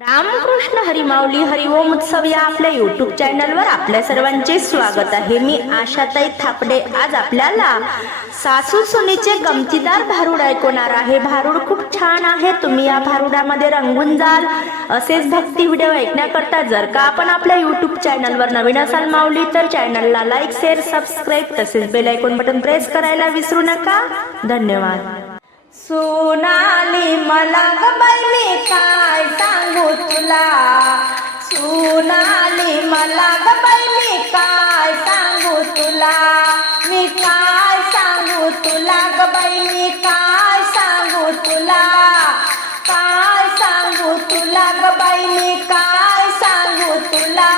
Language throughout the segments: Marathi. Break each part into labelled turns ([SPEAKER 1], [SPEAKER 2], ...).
[SPEAKER 1] रामकृष्ण हरिमावली हरिओम उत्सव या आपल्या युट्यूब चॅनलवर आपल्या सर्वांचे स्वागत आहे. मी आशाताई थापडे. आज आपल्याला सासू सुनीचे गमतीदार भारूड ऐकवणार आहे. भारूड खूप छान आहे. तुम्ही या भारुडामध्ये रंगून जाल. असेच भक्ती व्हिडिओ ऐकण्याकरता जर का आपण आपल्या युट्यूब चॅनलवर नवीन असाल माऊली तर चॅनलला लाईक शेअर सबस्क्राईब तसेच बेल ऐकून बटन प्रेस करायला विसरू नका. धन्यवाद. सोनाली मलंग ग बाई मी काय सांगू तुला? सोनाली मलंग ग बाई मी काय सांगू तुला? मी काय सांगू तुला ग बाई मी काय सांगू तुला? काय सांगू तुला ग बाई मी काय सांगू तुला?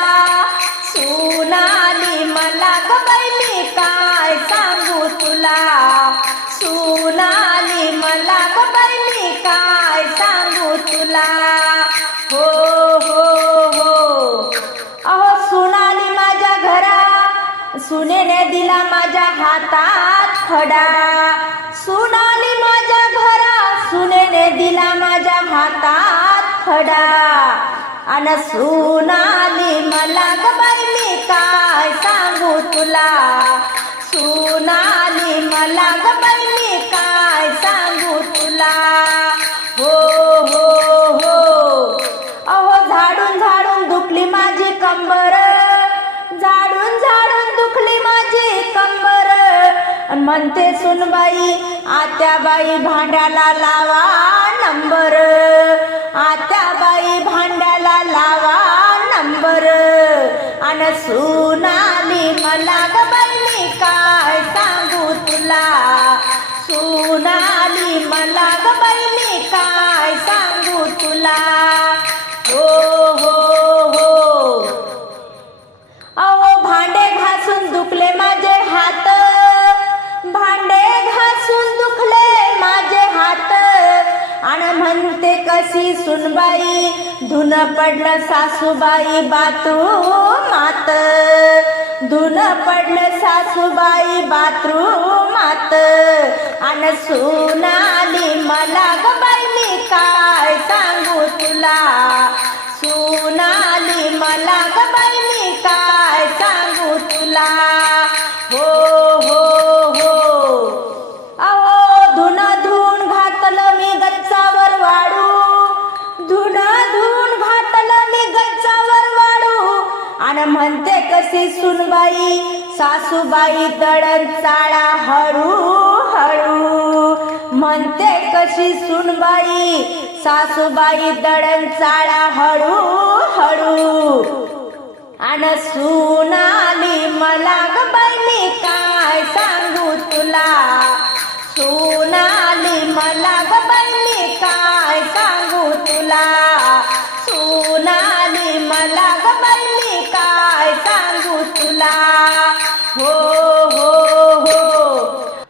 [SPEAKER 1] सोनाली मलंग ग बाई मी काय सांगू तुला? सोनाली मला बबली मी काय सांगू तुला? हो हो हो. अहो सुनाली माझ्या घरा सुनेने दिला माझ्या हातात फडा. सुनाली माझ्या घरा सुनेने दिला माझ्या हातात खडा अन सोनाली मला ग मी काय सांगू तुला? सोनाली मला ग मी म्हणते सुनबाई आत्याबाई भांड्याला लावा नंबर. आत्याबाई भांड्याला लावा नंबर. अन सुनाली मला ग काय सांगू तुला? सुनाली मला ग काय सांगू तुला? हो हो हो. अहो भांडे घासून दुखले मा कशी सुनबाई धुन पडलं सासूबाई बाथरूमात धुन पडलं सासूबाई बाथरूमात आणि सुनाली मला ग बाई मी काय सांगू तुला? आणि म्हणते कशी सुनबाई? सासूबाई दळण चाळा हळू हळू. म्हणते कशी सुनबाई? सासूबाई दळण चाळा हळू हळू. आण सुनाली मला ग बाई मी काय सांगू तुला? सोनाली मला ग बाई मी काय सांगू तुला? सोनाली मला ग बाई मी तुला हो हो हो.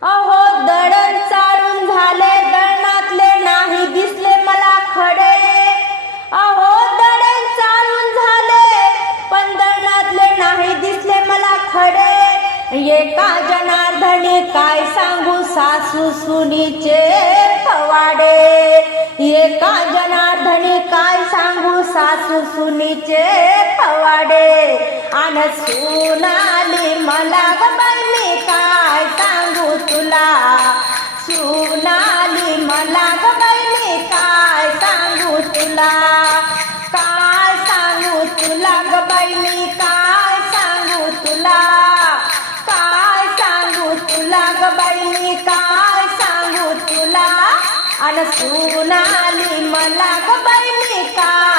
[SPEAKER 1] अहो दळण चालून झाले दळणातले नाही दिसले मला खडे. अहो दळण चालून झाले पण दळणातले नाही दिसले मला खडे. एका जनार्दने काय सांगू सासू सुनीचे पवाडे सुसुनीचे पवाडे. सुनीचे सुनाली मला ग बाई मी काय सांगू तुला? सुनाली मला ग बाई मी काय सांगू तुला? काय सांगू तुला ग बाई मी काय सांगू तुला? काय सांगू तुला ग बाई मी काय सांगू तुला? अन सुनाली मला ग बाई मी काय